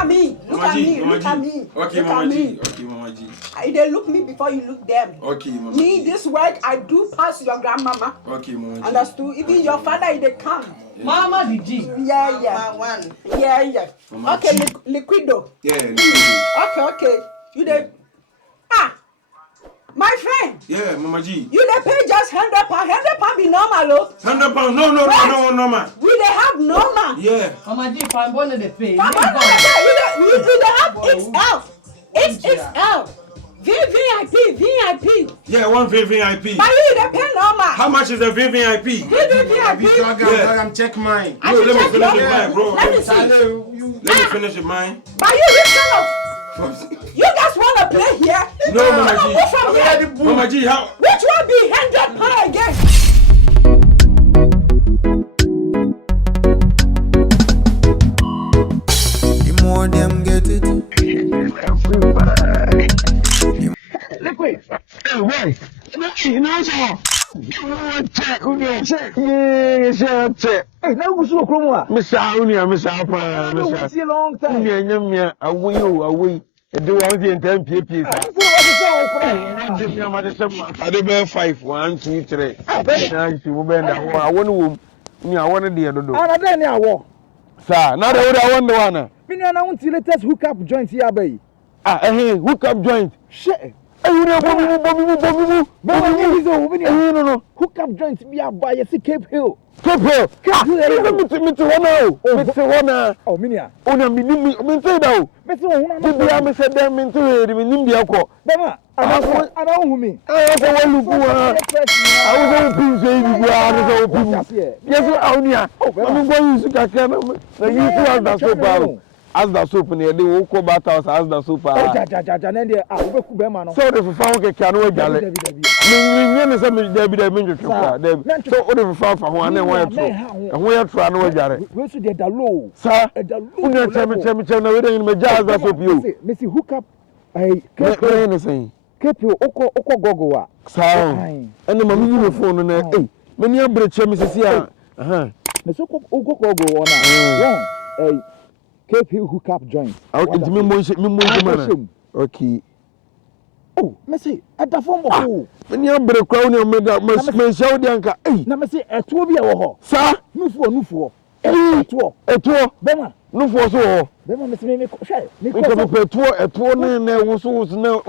at me. Look at me. Look at me. Okay, Mama G. Okay, Mama G. They look me before you look them. Okay, Mama Me, G. this work I do pass your grandmama. Okay, Mama G. Understood? Even your father, they come. Yeah. Mama the G. Yeah. One. Yeah. Mama Okay, G. liquido. Yeah, liquido. Okay. You there? Ah, my friend. Yeah, Mama G. You they pay just £100. £100 be normal, oh. £100? No, normal. We they have normal. Yeah. Mama G, fine, born in the pay. You they have XL. XXL. VIP. Yeah, one VVIP. But you they pay normal. How much is the VVIP? I'm check mine. Let me finish with mine, bro. Let me see. Let me finish with mine. But you this kind of. You guys want to play here? No, Mama G. Go from here. Mama G, how? Which one be £100 again? The more them get it. Liquid. Hey, wait. You know so. Check. Hey, now who's so chroma? Miss Aunia, Miss Alpa, Miss a long time. Yeah, away. Do all the intent PP. I do bear 5, 1, 2, 3. I want the other. And then I walk. Sir, now I want the one. I want to latest hookup joint here, baby. Hookup joint. Shit. No. Hookup joint be a buy a Cape Hill. Cape Hill. Me to one. Oh, Minia. Oh, me say though. Me said them into India. Bema, I don't know me. I was hoping say yes, I'm going to the soap. As the soup near the Oko Battles, as the soup. So the Fafan can no galley. So, order for one and one, and we are trying to get it. Where's the low, sir? Unia Chemichana, in my jazz, that's of you. Missy Hookup, I can't anything. Keep you Oko Gogoa, sound. And the uniform and a many of the Mrs. Miss Oko Gogo on Cape Hill hookup joint. Okay. Oh, Messi, at the form of when you're a crown, you made that must show the anchor. Now, Messi, a 2 year sir, no for. A tour, Bema, no for so. Bema, Miss Mimic, because a tour, was now,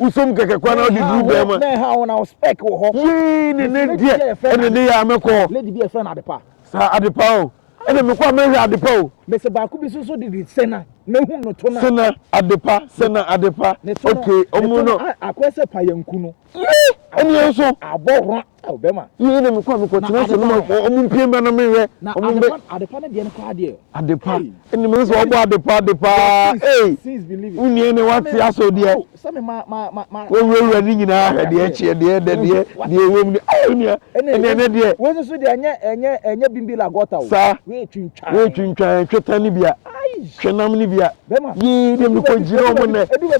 Usum Kakakwana, did you how on our spec or and the day I'm a call. Lady be a friend at the park. Sir, at the power. And then we at the pole. Mr. Bakubi so did it, Senna. No, no, Senna at the pa, Senna at the pa. Okay, Omuno, I question Payankuno. And you also, I bought Alabama. You never come to Omun Payman at the Panadian Cardia. At the pa, and the most about the pa, hey, please believe it. Union, what's the so dear? Some of my, we're running in our head, the woman, and then, dear, wasn't so dear, and yet Bimbila got out, sir. Waiting, Trinibia. Shanamnibia. Ye didn't put Jerome when they do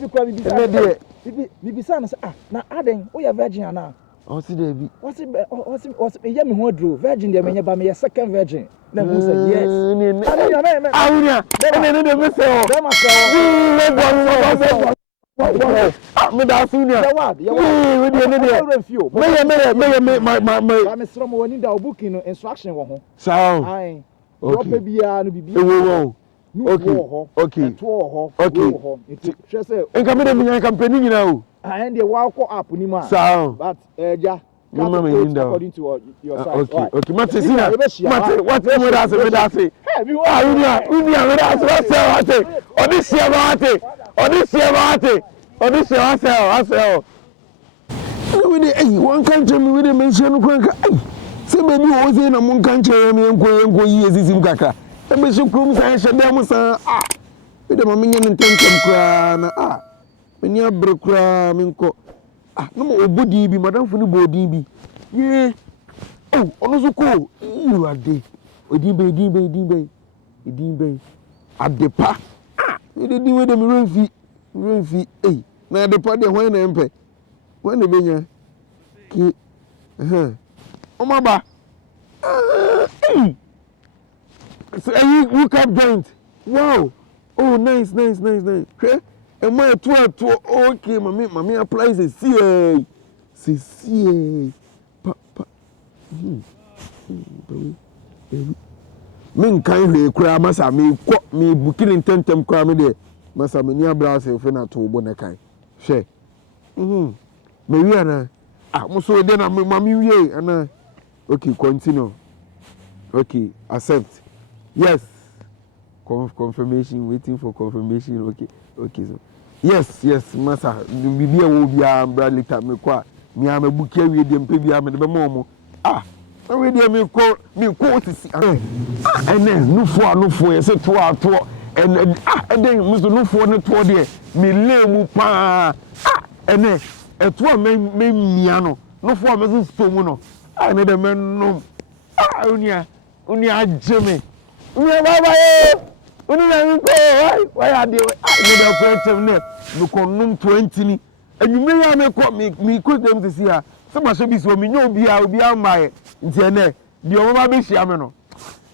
it. Now, adding, we are virgin now. Oh, see, David. What's a young who drew virgin, they may be a second virgin. Then who said yes? Okay. And come in a company now. And the walk up, Nima. But, ja, according to your side. Okay, Matsina, what would I say? One country with a mention. Say, maybe was in a moon country and go years in Kaka. And Bishop Crooms, I shall demos. With a mammy and tension crown. When you broke Minko. No more body be Madame for the body be. Yeah. Oh, also cool. You are dead. Dimbe. At the pa. We did do with them run feet. Eh. Now the party when I am. When the beer. Oh, Mama. So you hookup joint. Wow. Oh, nice. Okay. Am I to okay, mommy applies a CA. CA. Papa. Baby. Men kind of cry, Massa, me booking in tentem cram there. Massa, me near brass and finna to Bonakai. She. Mariana. So then I'm mammy, and okay, continue. Okay, accept. Yes. Confirmation, waiting for confirmation. Okay, so. Yes, Massa. Bibi will be a Bradley tap me qua. Me, I'm a bouquet with them, baby, I'm a momo. Already me quote to see. And then no for you say to and then Mr. No for no to there. Me lay pa. And then a to me miano. No for me so no. I need a man no. Unia Jimmy. Unia baba. Unia go. Why are they? I need a question there. No con 20 and you may have me quit them to see her. Some should be so me no be my internet. The over be shamano.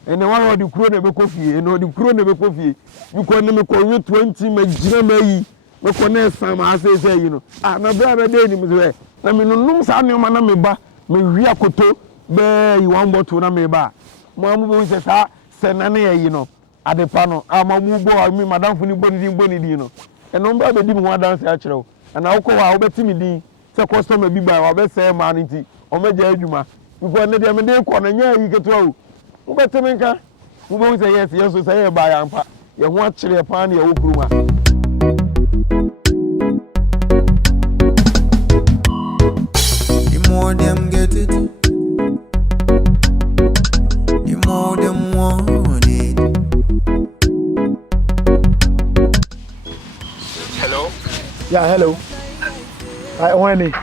And the one of the crew never coffee, and the crew never coffee. You can never call you 20 Majima. No connect some, I say, you know. My brother Danny was there. I mean, no sound your man, me ria koto, bear you one bottle, na me ba. Mamma says, send an air, you know, at the panel. I'm a move, I mean, Madame Funny, you know. And no brother didn't want to dance actually. And I'll call our better me. So customer be by our best humanity or major juma. You go under them and they corner, you get through. Who better make her? Who won't say yes, so say by Ampa. You want chili upon your Ukruma. The more them get it, the more them want it. Hello? Yeah, hello. When? Good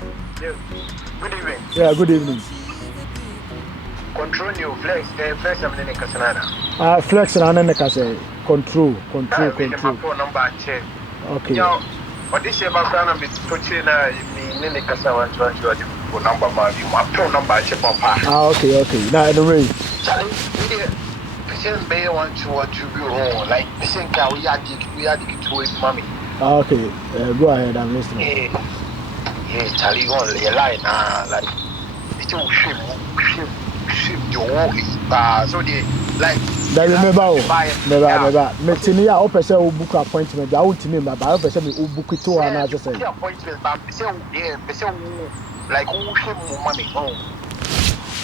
evening. Yeah, good evening. Control new flex I'm in Casanana. Flex and I say control. My phone number check. Okay. Now, what this year background is coaching me in the Casanan to phone number my phone number check on part. Okay. Now anyway. Charlie, person may want to be home. Like person we are to it, mommy. Okay, go ahead, I'm listening. Yes, Charlie, you only a lie now, like it's all ship your walk is so they like that remember me ya opese o book appointment I want me but opese me o book to na just say appointment but person like who ship money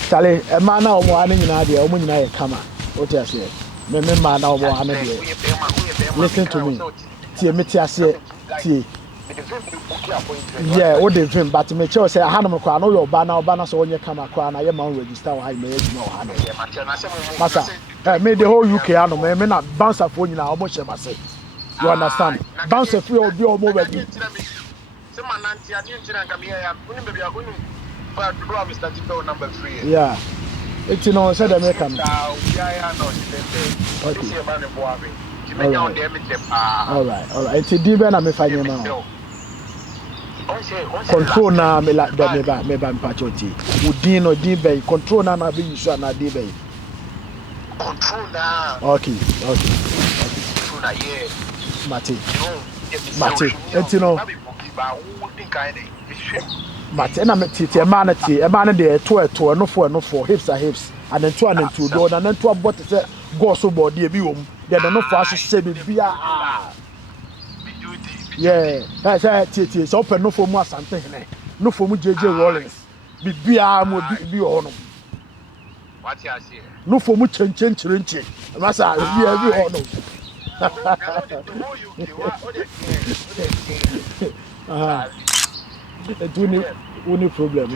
Charlie e ma na o mo ane nyina de o mo nyina ye kama what you say me ma na o mo ane de listen to me tie me tie ase tie yeah, what the film, but make sure say I had kwa no your banner so onye kama kwa na ye man register wa me ejuma wa na. Masa, me the whole UK ano me na bouncer for nyina omo she mase. You understand? Bouncer free obi omo ready. Yeah. It's no said American. Okay. All right. It's a diva na me fanya ma. Control na me la da me ba mpachoti. Udin no diva control na be use na diva. Control na. Okay. Control na yeah. Mate. It's no. Mate na me tete e ma na de to no for hips are hips and then two and two do na two bot say go so body e bi wom de no for asese be bia yeah say tete so open no for mu asante hene no for mu JJ Rollins bi bia mo bi ho no what you say no for mu chenche masa bi ho no Only problem.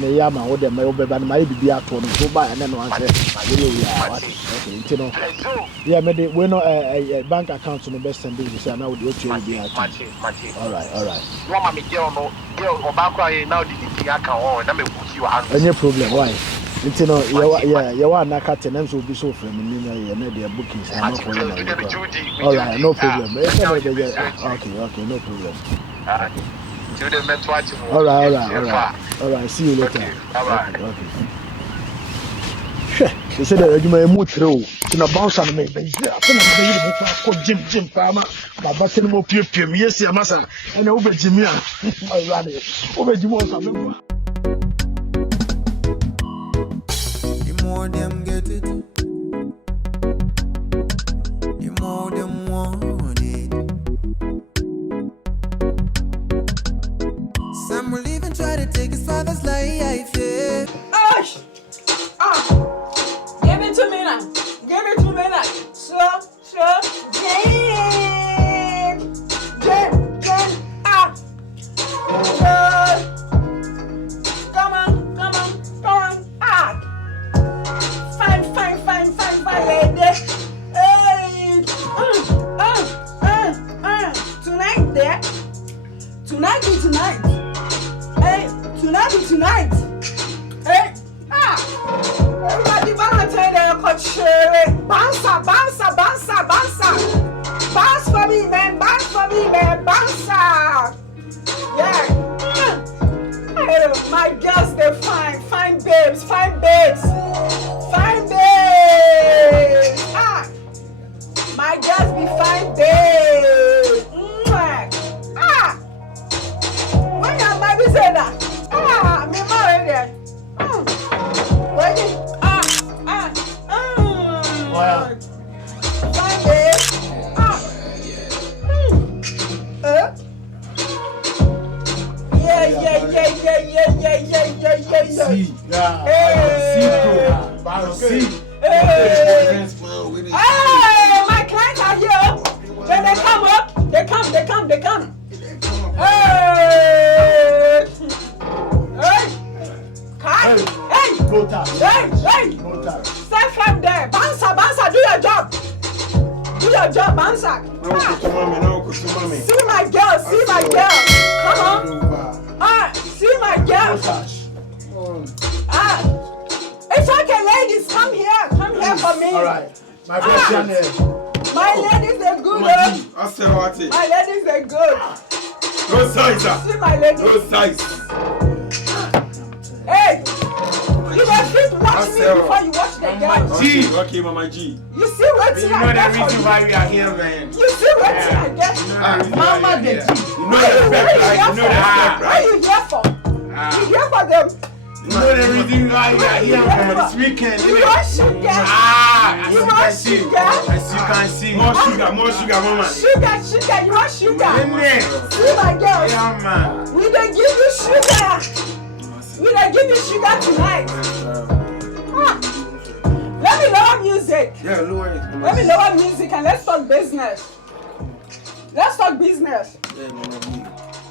Me yama. What them me be my bibi ato no so buy and then one say okay, yeah, me dey we no bank account no best send you say now the OTO be at. All right. No mama me girl oba kwa now the account na me book you hand. Any problem why? Yawa na kate na so be so friend me na dey bookings na no problem. All right, no problem. Okay, no problem. All right. See you later. Okay. Okay. They said that you may move through. To bounce on me, but yeah, I think Jim Farmer, my button will peer. Yes, your master, and over Jimmy. I ran it. Over Jimmy. The more them get it, the more them want it. Some will even try to take his father's life, yeah. Ash! Give it to me now. Give it to me now. So, Jim. Come on. Fine, lady. Hey. Tonight there. Tonight. Hey, tonight. Hey, everybody Valentine there, coach Sherry. Bounce for me, man. Bounce. Yeah. Hey, my girls, they're fine babes. My girls be fine babes. When your baby say that, me married there. Fine babes. Hey, my clients are here. When they come up, they come. Hey. No time. Hey. Stay from there. Bouncer, do your job. Bouncer. See my girl. Come on. See my girl. It's okay, ladies. Come here for me. All right. My friend, my ladies, they're good. My ladies, they're good. No size, See my ladies. no size. Hey, you must fit watch me before you watch the girls. Okay, Mama G. You see what You know I the get for reason you. why we are here, man. You see what I get. Mama the G. You know the respect, right? You know the respect, What are right? you here for? You here for them. You know the reason why we are here, man. This weekend, You innit? want sugar? As You you want can see. sugar? As you can see. More sugar, mama. Sugar. You want sugar? Innit? See my girls. Yeah, man. We dey give you sugar. We dey give you sugar tonight. Let me lower music. Yeah, lower it. Let me lower music and let's talk business. Yeah, Mama G.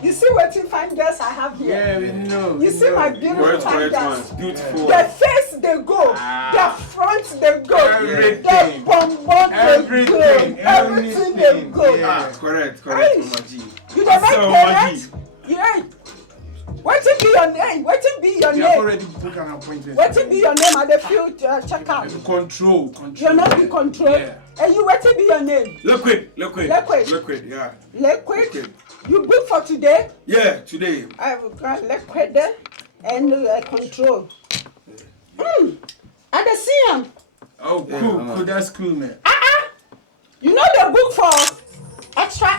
You see what fine girls I have here? Yeah, we know. You see my beautiful Correct fine girls? one. Beautiful. Their face they go, their front they go, Everything. their bonbon they go, everything they go. Yeah. Correct, Hey. Mama G. You dey make So, Mama parents? G. Yeah. Wetin be your name? Wetin be your We have name? already booked an appointment. Wetin be your name at the field check out? Control. Your name be control. Yeah. And you wetin be your name? Liquid, yeah. Liquid. You book for today? Yeah, today. I will grant liquid and control. And I see him. Oh, Yeah, cool. That's cool, man. You know the book for extra?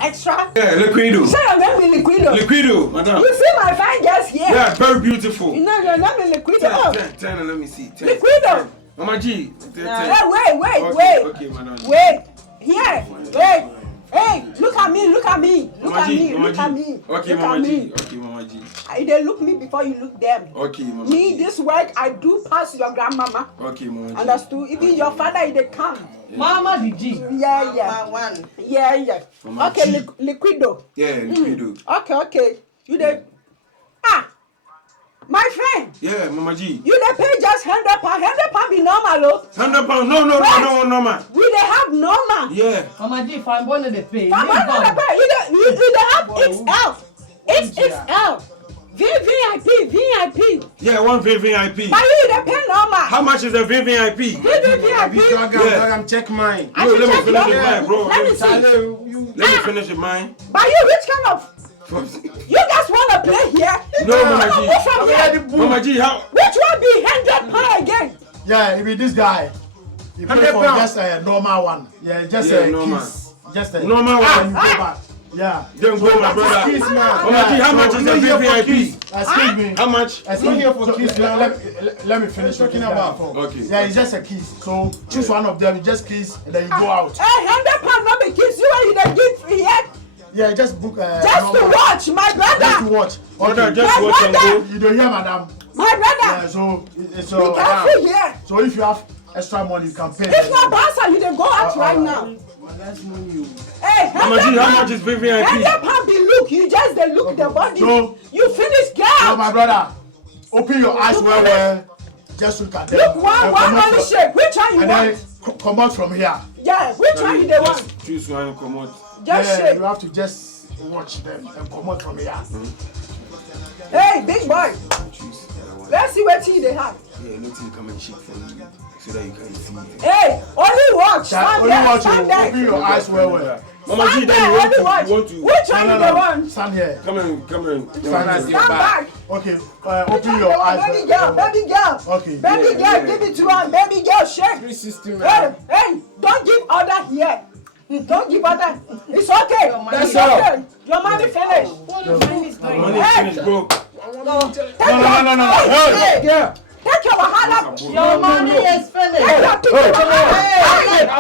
Yeah, Liquido. Say your name is Liquido. Liquido, madam. You see my fine girls here? Yeah, very beautiful. You know your name is Liquido. 10, let me see. 10. Liquido. 10. Mama G. 10. Wait. Okay, madam. Wait. Here. Wait. Hey, look at me. Look at me. Mama G. Okay, Look Mama at G. me. Okay, Mama G. They look me before you look them. Okay, Mama Me, G. this work I do pass your grandmama. Okay, Mama G. Understood? Even your father, they come. Mama the G. Yeah. Mama Okay, G. Liquido. Yeah, Liquido. Okay. You dey. My friend. Yeah, Mama G. You dey pay just £100. £100 be normal, oh. £100. No, man. We dey have normal. Yeah. Mama G, fine boy the pay. But you dey have XL. VIP. Yeah, one VVIP. But you dey pay normal. How much is the VVIP? VIP. I'm check mine. I No, should let me check finish your with mine, bro. Let me see. Let me finish with mine. But you which kind of you guys wanna play here? No, Mama G. Go from here. Mama G, how? Which one be £100 again? Yeah, if this guy, you pay for just a normal one. Yeah, just a kiss. Just a normal one. You go back. Yeah. Don't go, my brother. Kiss, man. How much is the VIP? Excuse me. How much? Excuse me. Here for kiss. Let me finish talking about. Okay. Yeah, it's just a kiss. So choose one of them. You just kiss and then you go out. Hey, £100 not be kiss you when you don't give free yet. Yeah, just book. Just to watch, my brother. Just to watch. Brother, Okay. just watch and go. You don't hear, madam. My brother. Yeah, so it's Be careful here. So if you have extra money, you can pay. If not bouncer, you can go out right now. Hey, How much is VIP? £100 be look. You just the look the body. So, you finish so girl. my brother, open your eyes well. Just look at them. Look one And one come out money from- shape. Which one you And want? then come out from here. Yeah, which one you the want? Just choose one and come out. Just Yeah, shape. you have to just watch them and come out from here. Hey, big boy. Let's see what they have. Yeah, nothing come and shake for you so that you can see it. Hey, only watch. That Stand only there. watch you. Stand Open there. your eyes well. Mama G, Stand then there. you Only watch. want to. Which one you the want? Stand here. Come on. Stand Stand back. Okay, Which open one your you want? eyes. Baby girl, baby girl. Okay. Baby Yeah, girl, yeah. give it to her. Baby girl, shake. 360 Hey, don't give order here. Don't give order. It's okay. It's okay. Your money finished. Money finished, bro. No. Hey, Yeah. take your wahala. Your money is finished. Take your picture.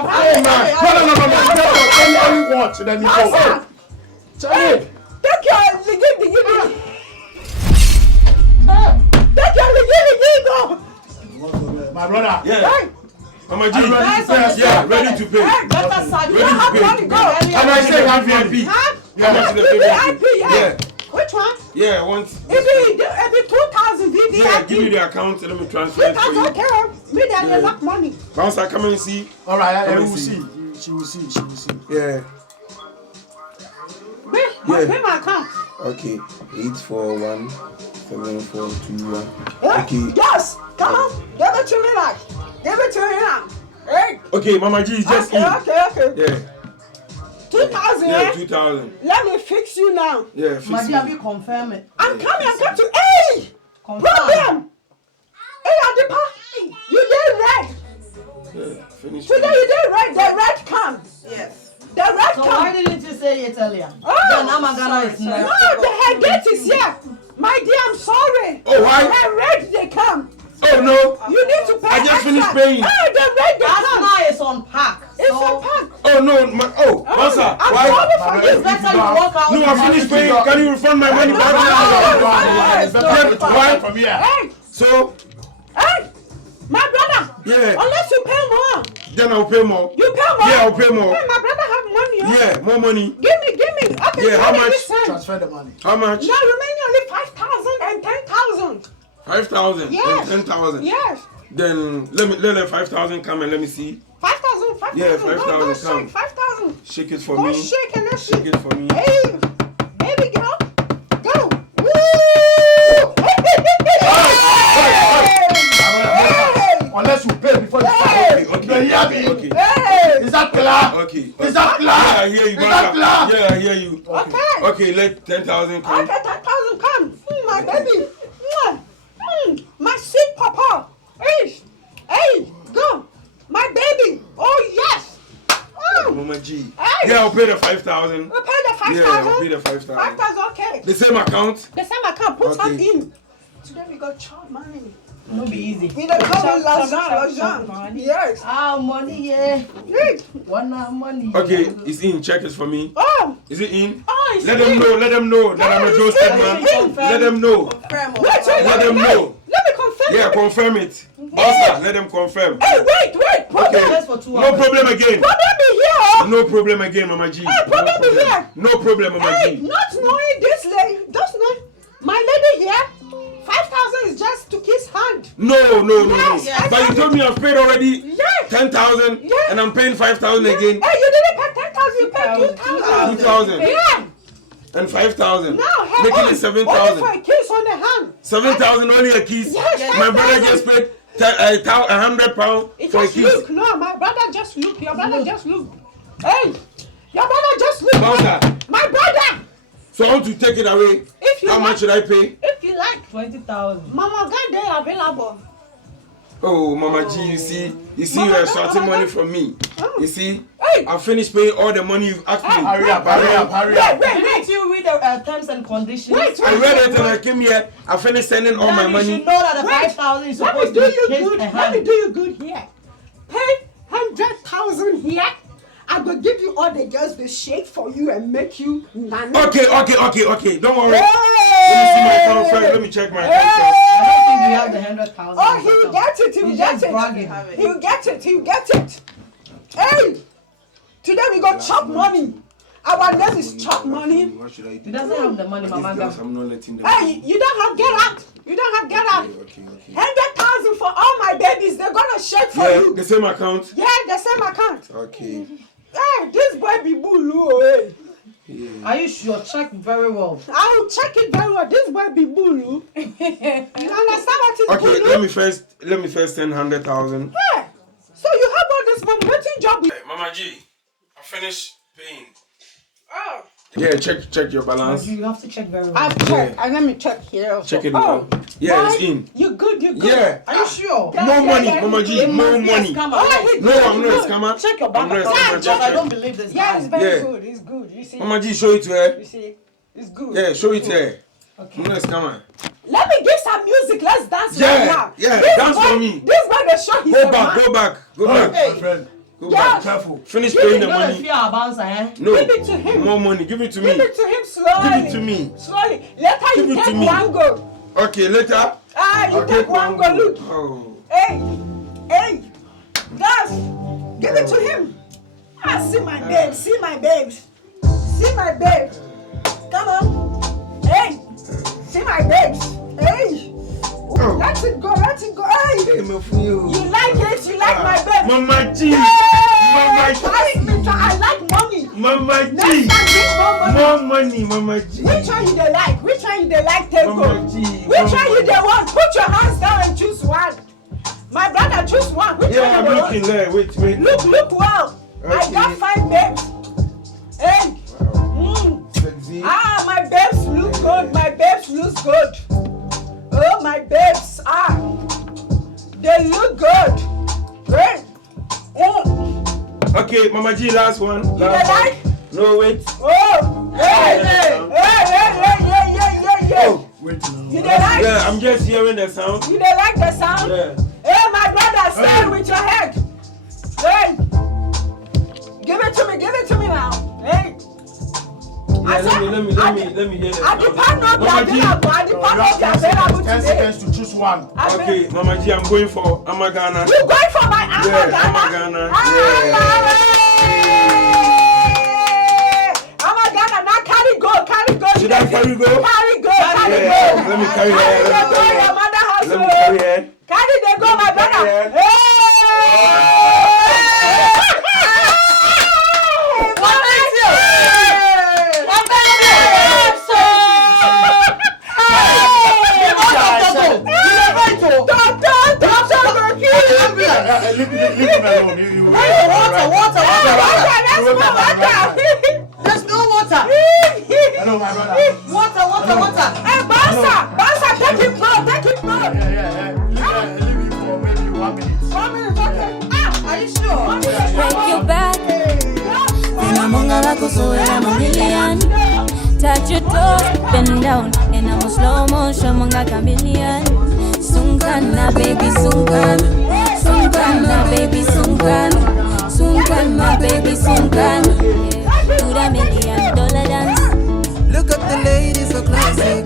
Only watch, then you go. Hey, take your ligi. Take your ligi, go. My brother. Yeah. Hey, Mama G. Guys, Yeah, ready to pay. hey, Better side. you don't have money, go. How much is the VIP? Huh? How much is the VIP, VIP? yeah. Which one? Yeah, I want. If 2,000 VIP. Yeah, give me the account. Let me transfer it for 2,000, you. okay. Me, they have enough money. Bouncer, come and see. All right, Come we and will see. see. She will see. She will see. Yeah. Pay my account. Okay. 8417421. Yeah? Okay. Yes. Come on. Give it to me now. Give it to me now. Hey. Okay, Mama G is just in. Okay. Yeah. 2,000, Yeah, eh? 2,000. Let me fix you now. Yeah, fix Madi, have me. you confirmed it? I'm coming to. Hey! Confirm. Problem! Hey, Adipa! You did red. Yeah, finish. Today you did red. The red come. Yes. The red So come. why didn't you say it earlier? Oh! Then Amagana is No, next. the head gate is here. My dear, I'm sorry. Oh, why? The red they come. Oh, no. You need to pay I just extra. finished paying. Oh, the red they come. Asma is on pack. It's So a pack. Oh, no. Bouncer, I'm why? sorry for it's this. better you walk out. No, I finished paying. Can you refund my money back? It's better to Why? from here. Hey, So, hey, my brother. yeah. Unless you pay more. Then I'll pay more. You pay more. Yeah, I'll pay more. Hey, my brother have money. Oh. Yeah, more money. Give me. Okay, Yeah, how much? Transfer the money. How much? Now remaining only 5,000 and 10,000. 5,000 Yes. and 10,000. Yes. Then let 5,000 come and let me see. 5,000. Yeah, Go 5,000 come. shake 5,000. Shake it for Go me. shake and let's Shake it for me. Hey, baby girl, go. Woo! Unless you pay before you Hey. start. Okay. You hear me? Okay. Hey. Is that clear? Okay. Is that clear? Yeah, I hear you, Is that brother. clear? Yeah, I hear you. Okay. Okay, let 10,000 come. Okay, 10,000 come. My baby. My sweet papa. Hey, go. My baby. Oh, yes. Mama G. Hey. Yeah, I'll pay the 5,000. We pay the 5,000. Yeah, I'll pay the 5,000. 5,000, okay. The same account? The same account, put some Okay. in. Today we got chop money. It'll be easy. We don't come with Chop lasagna. money. Yes. Ah, money, yeah. Hey. One money. Okay, it's in. Check it for me. Oh. Is it in? Oh, it's Let them in. know that I'm a it's ghosted in. man. It's Let them know. Wait, Let them know. Let me confirm. Yeah, confirm it. Bossa, let them confirm. Hey, wait. Problem. Okay. Just for 2 No hours. problem again. Problem be here. No problem again, Mama G. Hey, problem be here. No problem, Mama Hey, G. not knowing this lady, just know my lady here. 5,000 is just to kiss hand. No. Yes, yes. But you told me I've paid already Yes. 10,000 Yes. and I'm paying 5,000 again. Hey, you didn't pay 10,000, you paid 2,000. 2,000 Yeah. and 5,000. Now, hey, Making it only 7,000. for a kiss on the hand. 7,000 only a kiss. Yes, My brother 5,000. just paid £100 It for a just kiss. look. No, my brother just look. Your brother just look. Hey, your brother just look. Bouncer. My brother. So I want to take it away. If you How like, much should I pay? If you like, 20,000. Mama God, they available. Oh, Mama G, you see Mama, you are extracting money from me. You see, Hey. I finished paying all the money you've asked me. Hurry up. Didn't you read the terms and conditions? Wait. I read it and I came here. I finished sending all my You money. should know that the Wait. 5,000 is Let me supposed do to be you his good. and Let me hand. do you good here. Pay 100,000 here. I will give you all the girls the shake for you and make you nana. Okay. Don't worry. Hey. Let me see my account first. Let me check my account first. I don't think you have the 100,000. Oh, he will get it. He will He's get just it. bragging. He will get it. He will get it. Hey, today we go chop money. Our name is chop money. What should I do? He doesn't have the money, These Mama. girls, I'm not letting them. Hey, you don't have get out. You don't have get out. Okay. 100,000 for all my babies. They're gonna shake for Yeah, you. the same account. Yeah, the same account. Okay. Hey, this boy be bulu. Hey. Are you sure? Check very well. I will check it very well. This boy be bulu. You understand what is Okay, bulu? let me first send 100,000. Yeah. So you have all this money. What's your job? Hey, Mama G, I finished paying. Oh. Yeah, check your balance. You have to check very well. I've checked. And let me check here. Also. Check it now. Yeah, it's boy, in. You good? You good? Yeah. Are you sure? Yeah, More money, yeah, Mama G, yeah. more money. Come Oh, on. he No, good, I'm he not a good. scammer. Check your bank I'm not a account. scammer. Because I don't believe this Yeah, guy. it's very Yeah. good. It's good. You see? Mama G, show it to her. You see? It's good. Yeah, show it to her. Okay. I'm not a scammer. Let me give some music. Let's dance Yeah, right now. yeah, This dance boy, for me. This boy, they show he's Go a back, man. go back. My friend. Go Yeah. back. Careful. Finish Give paying it, the You don't money. fear our bouncer, eh? No. Give it to him. More money. Give it to Give me. it to him slowly. Give it to me. Slowly. Later Give you it to take me. one go. Okay, later. You I'll take one go. Look. Oh. Hey. Guys, give it to him. See my babes. See my babes. See my babes. Come on. Hey. See my babes. Hey. Oh. Let it go. Let it go. Hey. Hey, my fool. You like it? You like my babes? Mama G. Hey. Mama G. I like money. Mama Next G. time, give more money. More money, Mama G. Which one you dey like? Which one you dey like? Take go. Mama G. Which one you dey want? Put your hands down and choose one. My brother, choose one. Which Yeah, I'm one you dey looking want? there. Wait. Look well. I Okay. got 5 babes. Hey. Sexy. My babes look good. My babes look good. Oh, my babes. They look good. Hey. Okay, Mama G, last one. You dey Last one. like? No, wait. Oh. Hey. Oh, Wait now. You dey like? yeah, I'm just hearing the sound. You dey like the sound? Yeah. Hey, my brother, say Hey. it with your head. Hey, give it to me now. Hey. Yeah, let me hear the I sound. depend not be Mama G. available. I depend not be available 10 today. seconds to choose one. Okay, Mama G, I'm going for Amagana. You going for my Amagana? Amagana, Amagana, now carry go. Should I carry go? Carry go. Yeah, let me carry her. Carry Let go, me carry your her. mother house. Let me carry her. Carry the go, my brother. Yeah. Leave him alone. Water. Water. There's no water. Hello, my brother. Water. Hey, Bouncer, take it go. Yeah. Leave him for maybe 1 minute. 1 minute, okay. Are you sure? Break you back. Ninamunga wako so I'm a million. Touch your toes, bend down. And I'm a slow motion, munga chameleon. Sunkana, baby, sunkan. Sunkana, baby, sunkan. Sunkan, my baby, sunkan. Do the $1 million dance. Look at the lady so classic.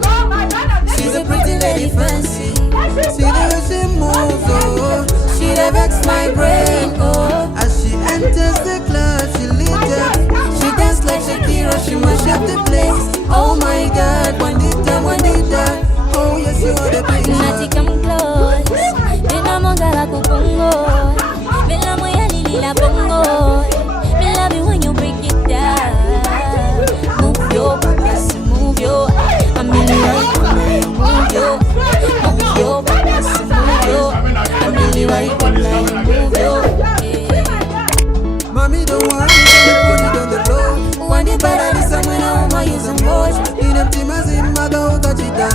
She's a pretty lady fancy. See the way she moves, oh. She vex my brain, oh. As she enters the club, she lit up. She dance like Shakira, she mash up the place. Oh my God, Juanita. Oh yes, you are the Nati picture. come close. Nina mongala kupongo. Bila moya lili la bongo. Me love you when you break it down. Move your body, move your. I'm in love when you move your. Move your body, move your. I'm really right when you move your. Mommy, don't worry, put it on the floor. Wani pararisa mwena uma yuza moja. Ine mtima zimaga ukachita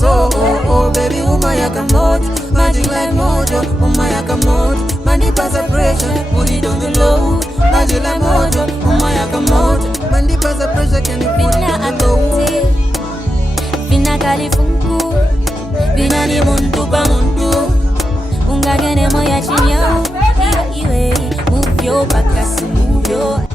so oh baby uma yaka moja. Magic like mojo, uma yaka moja. Mandi pasa pressure, put it on the low. Magic like mojo, uma yaka moja. Mandi pasa pressure, can you put it on the low? Vina kalifunku, vina ni muntu pa muntu. Ungagene moya chini yao, iwe move your back, move your